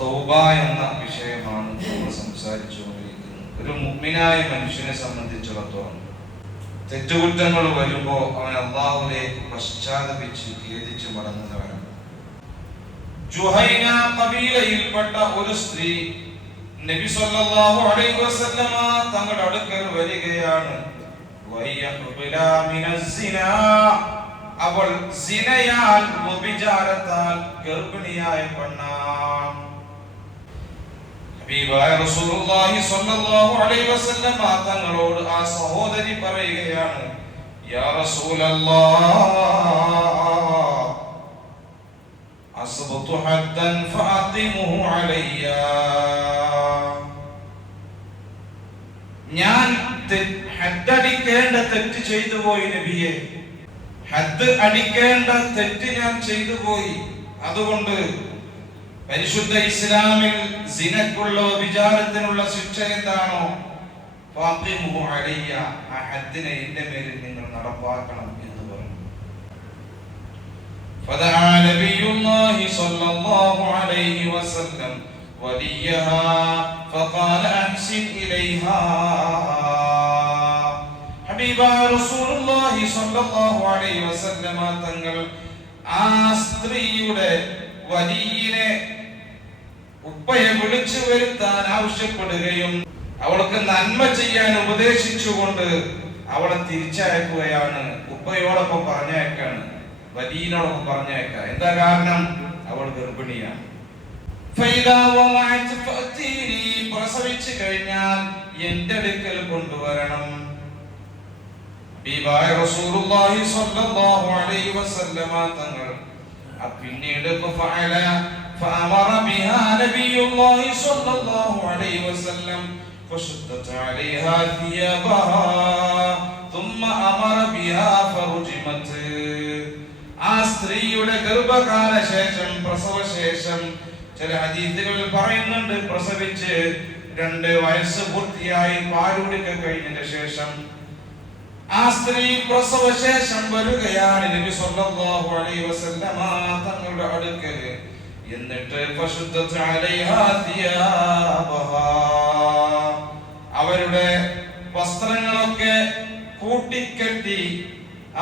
തൗബ എന്ന വിഷയമാണ് നമ്മൾ സംസാരിച്ചുകൊണ്ടിരിക്കുന്നത്. ഒരു മുഗ്മിനായ മനുഷ്യനെ സംബന്ധിച്ചിടത്തോളം തെറ്റുകുറ്റങ്ങൾ വരുമ്പോൾ അവൻ അള്ളാഹുലേക്ക് പശ്ചാത്തപിച്ച് ഖേദിച്ച് മടങ്ങുന്നവരാണ് ജുഹൈന കബീലയിൽപ്പെട്ട ഒരു സ്ത്രീ നബി സല്ലല്ലാഹു അലൈഹി വസല്ലമ തങ്ങളുടെ അടുക്കൽ വരികയാണ്. അവൾ സിനയാൽ വ്യഭിചാരത്താൽ ഗർഭിണിയായ പെണ്ണാണ്. തങ്ങളോട് ആ സഹോദരി പറയുകയാണ് ഞാൻ ഹദ്ദടിക്കേണ്ട തെറ്റ് ചെയ്തു പോയി നബിയെ. ഹദ് അടിക്കേണ്ട തെറ്റ് ഞാൻ ചെയ്തു പോയി. അതുകൊണ്ട് പരിശുദ്ധ ഇസ്ലാമിൽ സിനക്കുള്ള വിചാരത്തിനുള്ള ശിക്ഷ എന്താണോ ആ ഹദ്ദിനെ എന്റെ മേലിൽ നിങ്ങൾ നടപ്പാക്കണം എന്ന് പറഞ്ഞു. തങ്ങൾ ആ സ്ത്രീയുടെ വലിയനെ ഉപ്പയെ വിളിച്ചു വരുത്താൻ ആവശ്യപ്പെടുകയും അവൾക്ക് നന്മ ചെയ്യാൻ ഉപദേശിച്ചുകൊണ്ട് അവളെ തിരിച്ചയക്കുകയാണ്. ഉപ്പയോടൊപ്പം പറഞ്ഞയക്കാണ്. വലീനോടൊപ്പം പറഞ്ഞയക്ക. എന്താ കാരണം? അവൾ ഗർഭിണിയാണ്. പ്രസവിച്ചു കഴിഞ്ഞാൽ എന്റെ അടുക്കൽ കൊണ്ടുവരണം. തങ്ങൾ പിന്നീട് فأمر بها نبي الله صلى الله عليه وسلم فشدت عليها ثيابها ثم أمر بها فرجمت ആ സ്ത്രീയുടെ ഗർഭകാല ശേഷം പ്രസവ ശേഷം ചില ഹദീസുകൾ പറയുന്നുണ്ട് പ്രസവിച്ച് രണ്ട് വയസ്സ് പൂർത്തിയായി പാലുടിക്ക കഴിഞ്ഞതിന് ശേഷം ആ സ്ത്രീ പ്രസവ ശേഷം വരികയാണ് നബി സല്ലല്ലാഹു അലൈഹി വസല്ലമ തങ്ങളുടെ അടുക്കൽ എന്നിട്ട് അവരുടെ വസ്ത്രങ്ങളൊക്കെ കൂട്ടിക്കെട്ടി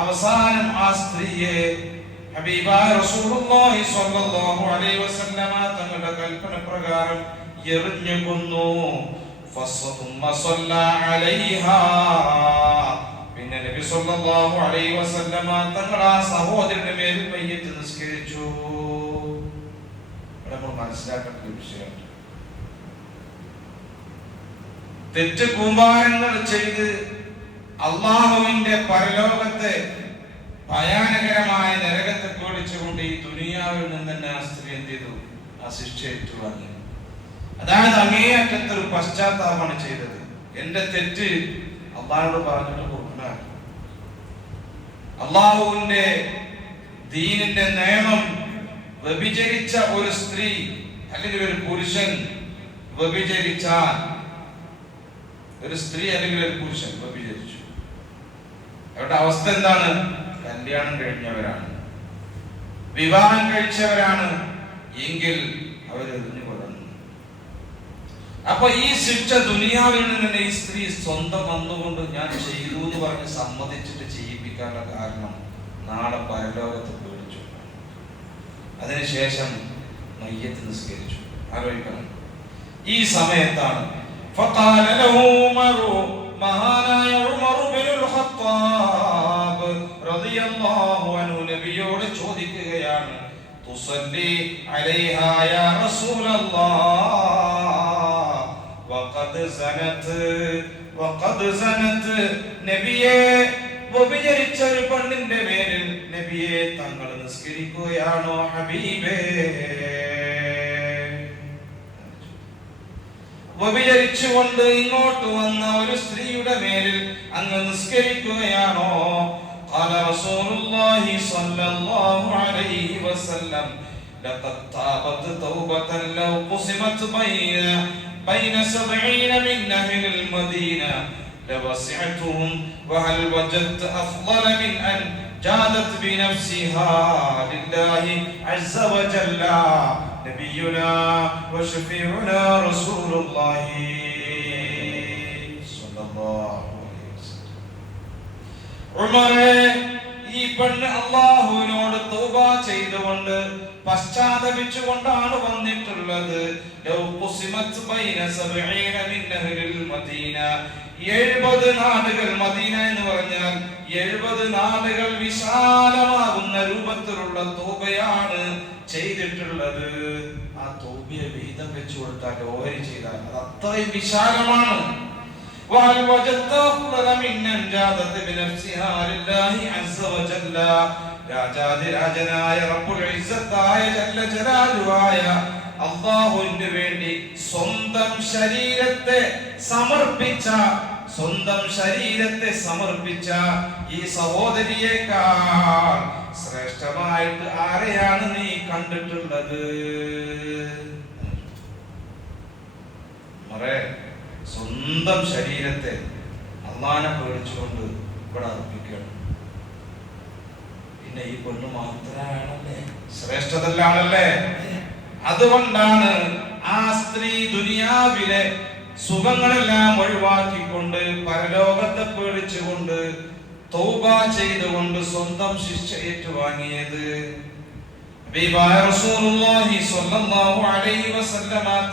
അവസാനം ആ സ്ത്രീയെ സ്വല്ലല്ലാഹു തങ്ങളുടെ കൽപ്പന പ്രകാരം എറിഞ്ഞു കൊന്നു. പിന്നെ നബി സല്ലല്ലാഹു അലൈഹി വസല്ലമ തങ്ങൾ ആ സഹോദരന്റെ മേൽ മയ്യത്ത് നിസ്കരിച്ചു. നമ്മൾ മനസ്സിലാക്കേണ്ട ഒരു വിഷയമുണ്ട് തെറ്റ് കൂമ്പാരങ്ങൾ ചെയ്ത് അള്ളാഹുവിന്റെ പരലോകത്തെ ഭയാനകരമായ നരകത്തെ പേടിച്ചുകൊണ്ട് ഈ ദുനിയാവിൽ നിന്ന് തന്നെ ആ സ്ത്രീ എന്ത് ചെയ്തു? ആ ശിക്ഷ ഏറ്റുവാങ്ങി. അതായത് അങ്ങേയറ്റത്തെ ഒരു പശ്ചാത്താപമാണ് ചെയ്തത്. എന്റെ തെറ്റ് അള്ളാഹോട് പറഞ്ഞിട്ട് കൊടുക്കണം അള്ളാഹുവിന്റെ ദീനിന്റെ നിയമം വ്യഭിചരിച്ച ഒരു സ്ത്രീ അല്ലെങ്കിൽ ഒരു പുരുഷൻ വ്യഭിചരിച്ചാൽ ഒരു സ്ത്രീ അല്ലെങ്കിൽ ഒരു പുരുഷൻ വ്യഭിചരിച്ചു. അവരുടെ അവസ്ഥ എന്താണ്? കല്യാണം കഴിഞ്ഞവരാണ്. വിവാഹം കഴിച്ചവരാണ്. എങ്കിൽ അവരെറിഞ്ഞു കൊള്ളുന്നു അപ്പൊ ഈ ശിക്ഷ ദുനിയാവിൽ നിന്ന് ഈ സ്ത്രീ സ്വന്തം വന്നുകൊണ്ട് ഞാൻ ചെയ്തു എന്ന് പറഞ്ഞ് സമ്മതിച്ചിട്ട് ചെയ്യിപ്പിക്കാനുള്ള കാരണം നാളെ പരലോകത്ത് അതിനുശേഷം മയ്യത്ത് നിസ്കരിച്ചു. ആലോചിക്കണം ഈ സമയത്താണ്. നബിയോട് ചോദിക്കുകയാണ് തുസല്ലി യാ റസൂലല്ലാഹ് വഖദ് സനത് വഖദ് സനത് വ്യഭിചരിച്ച ഒരു പെണ്ണിന്റെ പേരിൽ നബിയെ തങ്ങൾ നിസ്കരിക്കുകയാണോ ഹബീബേ വ്യഭിചരിച്ചുകൊണ്ട് ഇങ്ങോട്ട് വന്ന ഒരു സ്ത്രീയുടെ മേലിൽ അങ്ങ് നിസ്കരിക്കുകയാണോ قال رسول الله صلى الله عليه وسلم لقد تابت توبة لو قسمت بين بين سبعين من أهل المدينة لوسعتهم وهل وجدت أفضل من أن جادت بنفسها لله عز وجل نبينا وشفيعنا رسول الله صلى الله عليه وسلم ഉമറേ ഈ പെണ്ണ് അള്ളാഹുവിനോട് തൗബ ചെയ്തുകൊണ്ട് പശ്ചാത്തപിച്ചുകൊണ്ടാണ് വന്നിട്ടുള്ളത് ലൗ ഖുസിമത് ബൈന സബഈന മിൻ അഹ്ലിൽ മദീന എഴുപത് നാടുകൾ മദീന എന്ന് പറഞ്ഞാൽ എഴുപത് നാടുകൾ വിശാലമാകുന്ന രൂപത്തിലുള്ള തൗബയാണ് ചെയ്തിട്ടുള്ളത് ആ തൗബയെ വിഹിതം വെച്ചു കൊടുത്താൽ ഓഹരി ചെയ്താൽ അത് അത്രയും വിശാലമാണ് وهل وجدت أفضل من أن جادت بنفسها لله عز وجل രാജാതിരാജനായ റബ്ബുൽ ഇസ്സത്തായ ജല്ല ജലാലുവായ അള്ളാഹുവിന് വേണ്ടി സ്വന്തം ശരീരത്തെ സമർപ്പിച്ച സ്വന്തം ശരീരത്തെ സമർപ്പിച്ച ഈ സഹോദരിയേക്കാൾ ശ്രേഷ്ഠമായിട്ട് ആരെയാണ് നീ കണ്ടിട്ടുള്ളത്? മറേ സ്വന്തം ശരീരത്തെ അള്ളാനെ പേടിച്ചുകൊണ്ട് ഇവിടെ അർപ്പിക്കണം. പിന്നെ ഈ പെണ്ണ് മാത്രമാണല്ലേ ശ്രേഷ്ഠതല്ലാണല്ലേ? അതുകൊണ്ടാണ് ആ സ്ത്രീ ദുനിയാവിലെ സുഖങ്ങളെല്ലാം ഒഴിവാക്കിക്കൊണ്ട് പരലോകത്തെ പേടിച്ചുകൊണ്ട് തൗബ ചെയ്തുകൊണ്ട് സ്വന്തം ശിക്ഷ ഏറ്റുവാങ്ങിയത്.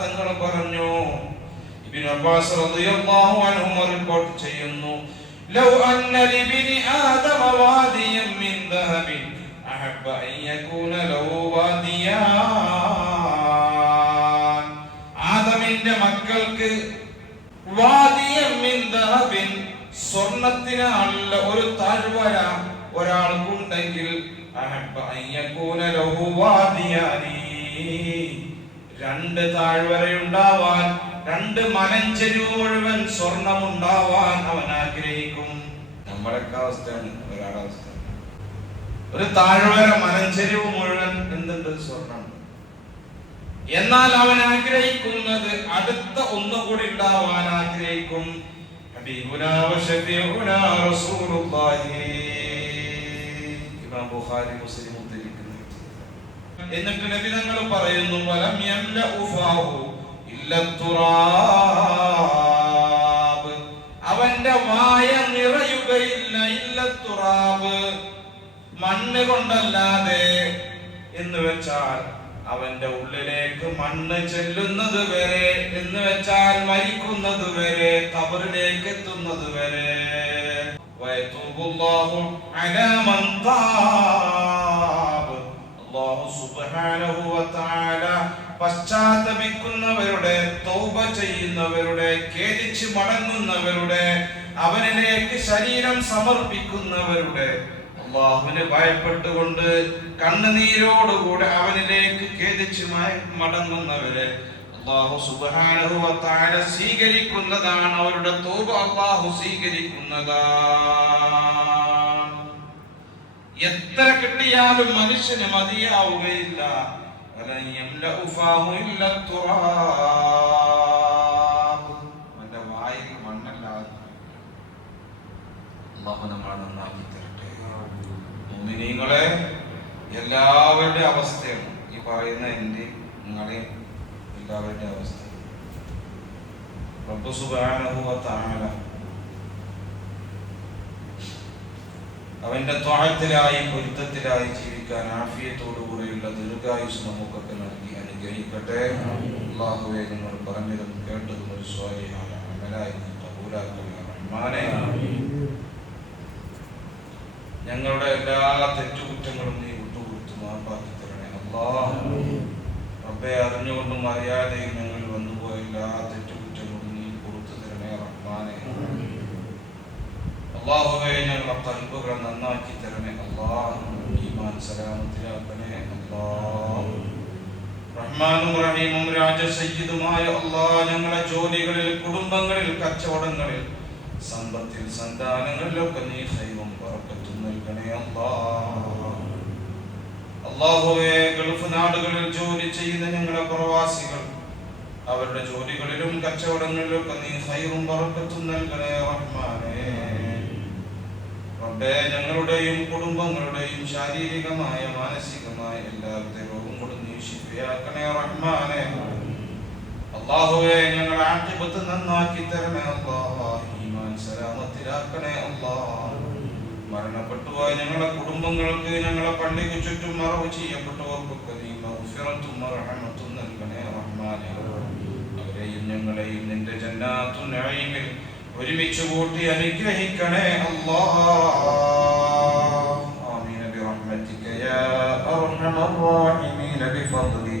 തങ്ങൾ പറഞ്ഞു റിപ്പോർട്ട് ചെയ്യുന്നു ലൗ ലഹു വാദിയാൻ ആദമിന്റെ മക്കൾക്ക് സ്വർണത്തിനുള്ള ഒരു താഴ്വര ഒരാൾക്കുണ്ടെങ്കിൽ രണ്ട് താഴ്വരയുണ്ടാവാൻ രണ്ട് മലഞ്ചെരുവ് മുഴുവൻ സ്വർണം ഉണ്ടാവാൻ അവൻ ആഗ്രഹിക്കും. നമ്മളൊക്കെ അവസ്ഥയാണ് ഒരാളുടെ അവസ്ഥ. ഒരു താഴ്വര മലഞ്ചെരുവ് മുഴുവൻ എന്തുണ്ട്? സ്വർണം. എന്നാൽ അവൻ ആഗ്രഹിക്കുന്നത് അടുത്ത ഒന്നുകൂടി ഉണ്ടാവാൻ ആഗ്രഹിക്കും. എന്നിട്ട് നബി തങ്ങൾ പറയുന്നു അവന്റെ വായ നിറയുകയില്ല ഇല്ല തുറാബ്. മണ്ണ് കൊണ്ടല്ലാതെ എന്ന് വെച്ചാൽ അവന്റെ ഉള്ളിലേക്ക് മണ്ണ് ചെല്ലുന്നത് വരെ എന്ന് വെച്ചാൽ മരിക്കുന്നത് വരെ കബറിലേക്ക് എത്തുന്നത് വരെ. പശ്ചാത്തപിക്കുന്നവരുടെ തൗബ ചെയ്യുന്നവരുടെ ഖേദിച്ച് മടങ്ങുന്നവരുടെ അവനിലേക്ക് ശരീരം സമർപ്പിക്കുന്നവരുടെ അള്ളാഹുവിന് ഭയപ്പെട്ടുകൊണ്ട് കണ്ണുനീരോടുകൂടെ അവനിലേക്ക് ഖേദിച്ച് മടങ്ങുന്നവരെ അള്ളാഹു തആല സ്വീകരിക്കുന്നതാണ് അവരുടെ തൗബ അള്ളാഹു സ്വീകരിക്കുന്നതാണ്. എത്ര കിട്ടിയാലും മനുഷ്യന് മതിയാവുകയില്ല. വ തആല അവന്റെ ത്വാഴത്തിലായി പൊരുത്തത്തിലായി ജീവിക്കാൻ ആഫിയത്തോടുകൂടെയുള്ള ദീർഘായുസ് നമുക്കൊക്കെ നൽകി അനുഗ്രഹിക്കട്ടെ. അള്ളാഹുവെ നിങ്ങൾ പറഞ്ഞതും കേട്ടതും ഒരു സ്വാലിഹായ അമലായി ഞങ്ങളുടെ എല്ലാ തെറ്റുകുറ്റങ്ങളും നീ വിട്ടുകൊടുത്തു മാപ്പാക്കി തരണേ. അള്ളാഹ് റബ്ബെ അറിഞ്ഞുകൊണ്ടും അറിയാതെയും ഞങ്ങൾ വന്നുപോയ എല്ലാ തെറ്റുകുറ്റങ്ങളും നീ കൊടുത്തു തരണേ റഹ്മാനെ അള്ളാഹുവെ ഞങ്ങളെ കൽബുകളെ നന്നാക്കി തരണേ. അള്ളാഹ് ഈമാൻ സലാമത്തിലാക്കണേ. അള്ളാഹ്. റഹ്മാനും റഹീമും രാജസയ്യിദുമായ അള്ളാഹ് ഞങ്ങളെ ജോലികളിൽ കുടുംബങ്ങളിൽ കച്ചവടങ്ങളിൽ സമ്പത്തിൽ സന്താനങ്ങളിലൊക്കെ നീ ദൈവം പറക്കത്തു നൽകണേ. അള്ളാഹ്. അള്ളാഹുവെ ഗൾഫ് നാടുകളിൽ ജോലി ചെയ്യുന്ന ഞങ്ങളെ പ്രവാസികൾ അവരുടെ ജോലികളിലും കച്ചവടങ്ങളിലൊക്കെ നീ ഹൈറും പറക്കത്തും നൽകണേ. റബ്ബേ ഞങ്ങളുടെയും കുടുംബങ്ങളുടെയും ശാരീരികമായ മാനസികമായ എല്ലാവിധ രോഗങ്ങളും നീ റഹ്മാനെ. അള്ളാഹുവേ ഞങ്ങൾ ആട്ടിപത്ത് നന്നാക്കി തരണേ സലാമത്തിലാക്കണേ അല്ലാഹ് മരണപ്പെട്ടുപോയ ഞങ്ങളുടെ കുടുംബങ്ങൾക്ക് ഞങ്ങളെ പള്ളിക്ക് ചുറ്റും മറവ് ചെയ്യപ്പെട്ടവർക്കൊക്കെ നൽകണേ റഹ്മാനെ. അവരെയും ഞങ്ങളെയും നിന്റെ ജന്നാത്തു നഈമിൽ ഒരുമിച്ച് കൂട്ടി അനുഗ്രഹിക്കണേ അല്ലാ آمين برحمتك يا أرحم الراحمين بفضلك